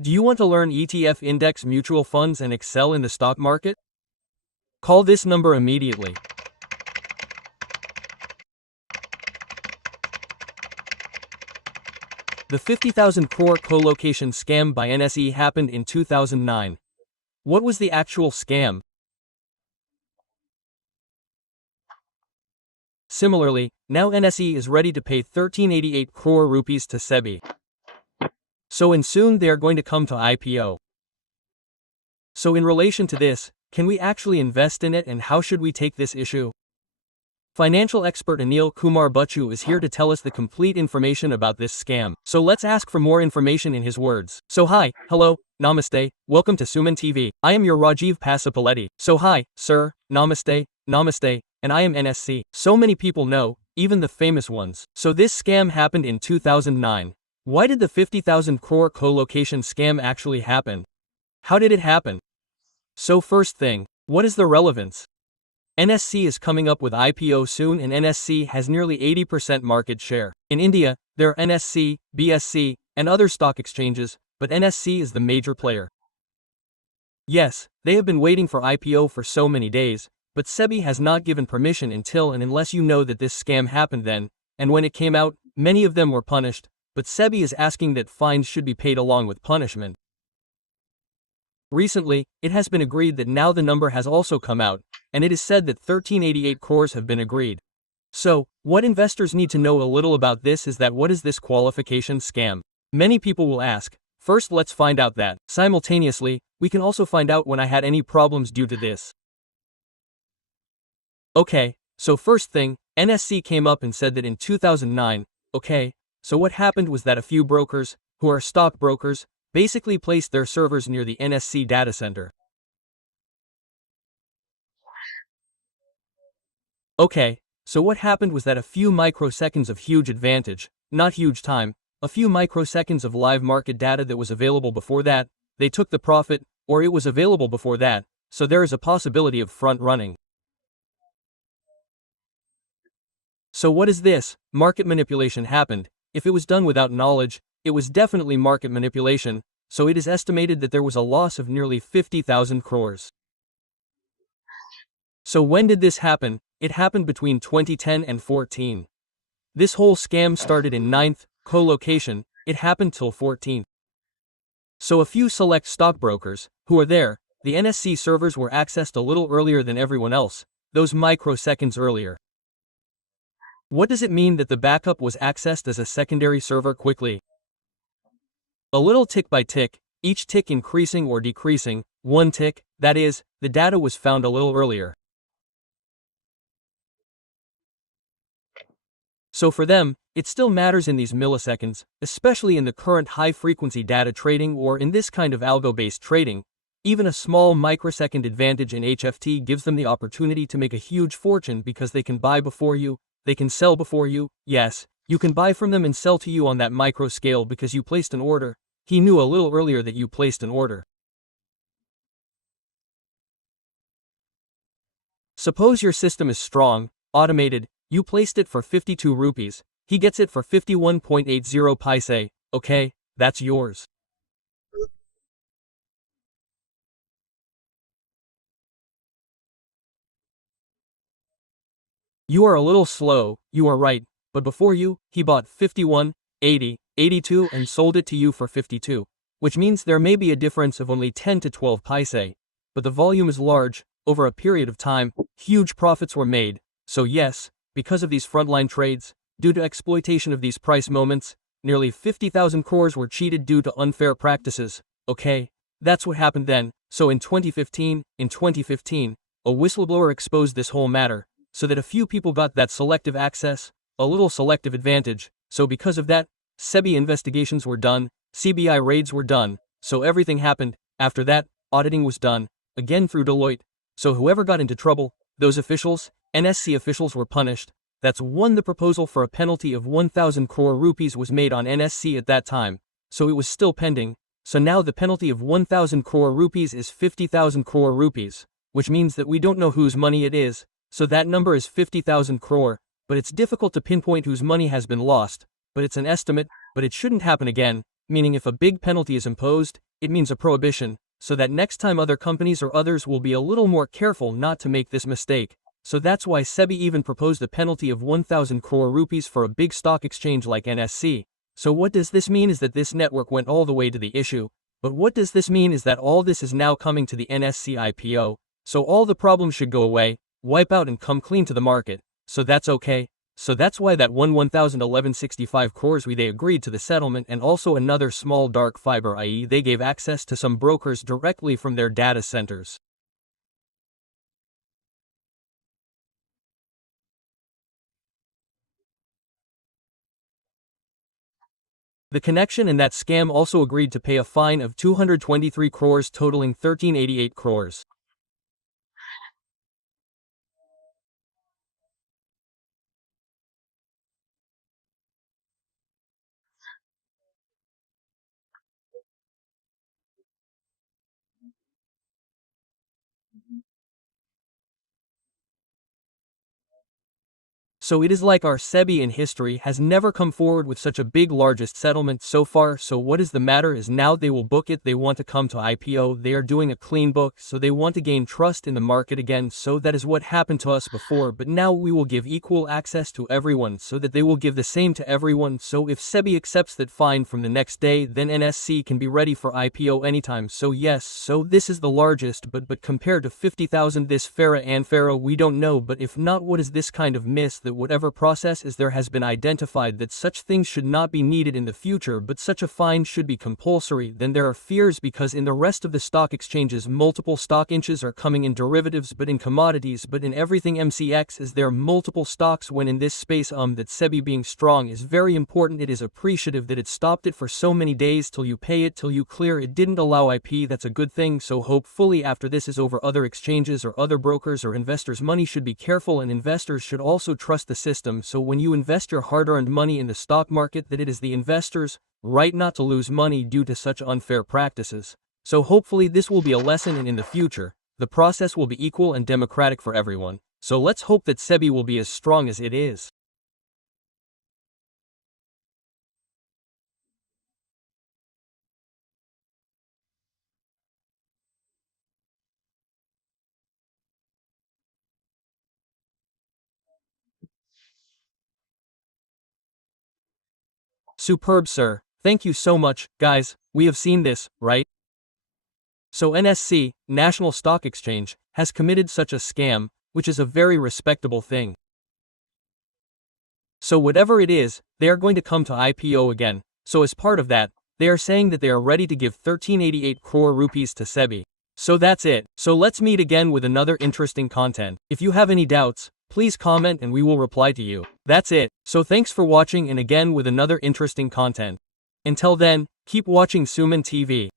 Do you want to learn ETF index mutual funds and excel in the stock market? Call this number immediately. The 50,000 crore co-location scam by NSE happened in 2009. What was the actual scam? Similarly, now NSE is ready to pay 1388 crore rupees to SEBI. So and soon they are going to come to IPO. So in relation to this, can we actually invest in it and how should we take this issue? Financial expert Anil Kumar Bachchu is here to tell us the complete information about this scam. So let's ask for more information in his words. So hi, hello, namaste, welcome to SumanTV. I am your Rajiv Pasapaletti. So hi, sir, namaste, and I am NSE. So many people know, even the famous ones. So this scam happened in 2009. Why did the 50,000 crore co-location scam actually happen? How did it happen? So first thing, what is the relevance? NSE is coming up with IPO soon and NSE has nearly 80% market share. In India, there are NSE, BSE, and other stock exchanges, but NSE is the major player. Yes, they have been waiting for IPO for so many days, but SEBI has not given permission until and unless you know that this scam happened then, and when it came out, many of them were punished, but SEBI is asking that fines should be paid along with punishment. Recently, it has been agreed that now the number has also come out, and it is said that 1388 crores have been agreed. So, what investors need to know a little about this is that what is this qualification scam? Many people will ask. First let's find out that. Simultaneously, we can also find out when I had any problems due to this. Okay, so first thing, NSE came up and said that in 2009, okay, so what happened was that a few brokers, who are stockbrokers, basically placed their servers near the NSE data center. Okay, so what happened was that a few microseconds of huge advantage, not huge time, a few microseconds of live market data that was available before that, they took the profit, or it was available before that, so there is a possibility of front running. So what is this? Market manipulation happened. If it was done without knowledge, it was definitely market manipulation, so it is estimated that there was a loss of nearly 50,000 crores. So when did this happen? It happened between 2010 and 14. This whole scam started in 9th, co-location, it happened till 14. So a few select stockbrokers, who are there, the NSE servers were accessed a little earlier than everyone else, those microseconds earlier. What does it mean that the backup was accessed as a secondary server quickly? A little tick by tick, each tick increasing or decreasing, one tick, that is, the data was found a little earlier. So for them, it still matters in these milliseconds, especially in the current high-frequency data trading or in this kind of algo-based trading. Even a small microsecond advantage in HFT gives them the opportunity to make a huge fortune because they can buy before you, they can sell before you, yes, you can buy from them and sell to you on that micro scale because you placed an order. He knew a little earlier that you placed an order. Suppose your system is strong, automated, you placed it for 52 rupees, he gets it for 51.80 paise, okay, that's yours. You are a little slow, you are right, but before you, he bought 51, 80, 82 and sold it to you for 52, which means there may be a difference of only 10 to 12 paise, but the volume is large, over a period of time, huge profits were made, so yes, because of these frontline trades, due to exploitation of these price moments, nearly 50,000 crores were cheated due to unfair practices, okay, that's what happened then. So in 2015, a whistleblower exposed this whole matter, so that a few people got that selective access, a little selective advantage, so because of that, SEBI investigations were done, CBI raids were done, so everything happened. After that, auditing was done, again through Deloitte, so whoever got into trouble, those officials, NSE officials were punished. That's one. The proposal for a penalty of 1,000 crore rupees was made on NSE at that time, so it was still pending, so now the penalty of 1,000 crore rupees is 50,000 crore rupees, which means that we don't know whose money it is, so that number is 50,000 crore, but it's difficult to pinpoint whose money has been lost, but it's an estimate, but it shouldn't happen again, meaning if a big penalty is imposed, it means a prohibition, so that next time other companies or others will be a little more careful not to make this mistake. So that's why SEBI even proposed a penalty of 1,000 crore rupees for a big stock exchange like NSE. So what does this mean is that this network went all the way to the issue. But what does this mean is that all this is now coming to the NSE IPO. So all the problems should go away, wipe out and come clean to the market. So that's okay. So that's why that 1,1165 crores they agreed to the settlement, and also another small dark fiber, i.e. they gave access to some brokers directly from their data centers. The connection and that scam also agreed to pay a fine of 223 crores totaling 1388 crores. So it is like our SEBI in history has never come forward with such a big largest settlement so far. So what is the matter is now they will book it, they want to come to IPO, they are doing a clean book, so they want to gain trust in the market again. So that is what happened to us before, but now we will give equal access to everyone so that they will give the same to everyone. So if SEBI accepts that fine from the next day, then NSC can be ready for IPO anytime. So yes, so this is the largest, but compared to 50,000 this Farah and Farah we don't know. But if not, what is this kind of miss that whatever process is there has been identified that such things should not be needed in the future, but such a fine should be compulsory? Then there are fears because in the rest of the stock exchanges multiple stock inches are coming in derivatives, but in commodities, but in everything MCX is there multiple stocks. When in this space that SEBI being strong is very important. It is appreciative that it stopped it for so many days till you pay it, till you clear. It didn't allow IP, that's a good thing. So hopefully after this is over, other exchanges or other brokers or investors' money should be careful, and investors should also trust the system. So when you invest your hard-earned money in the stock market, that it is the investors' right not to lose money due to such unfair practices. So hopefully this will be a lesson, and in the future, the process will be equal and democratic for everyone. So let's hope that SEBI will be as strong as it is. Superb, sir. Thank you so much. Guys, we have seen this, right? So NSC, National Stock Exchange, has committed such a scam, which is a very respectable thing. So whatever it is, they are going to come to IPO again. So as part of that, they are saying that they are ready to give 1388 crore rupees to SEBI. So that's it. So let's meet again with another interesting content. If you have any doubts, please comment and we will reply to you. That's it. So thanks for watching, and again with another interesting content. Until then, keep watching SumanTV.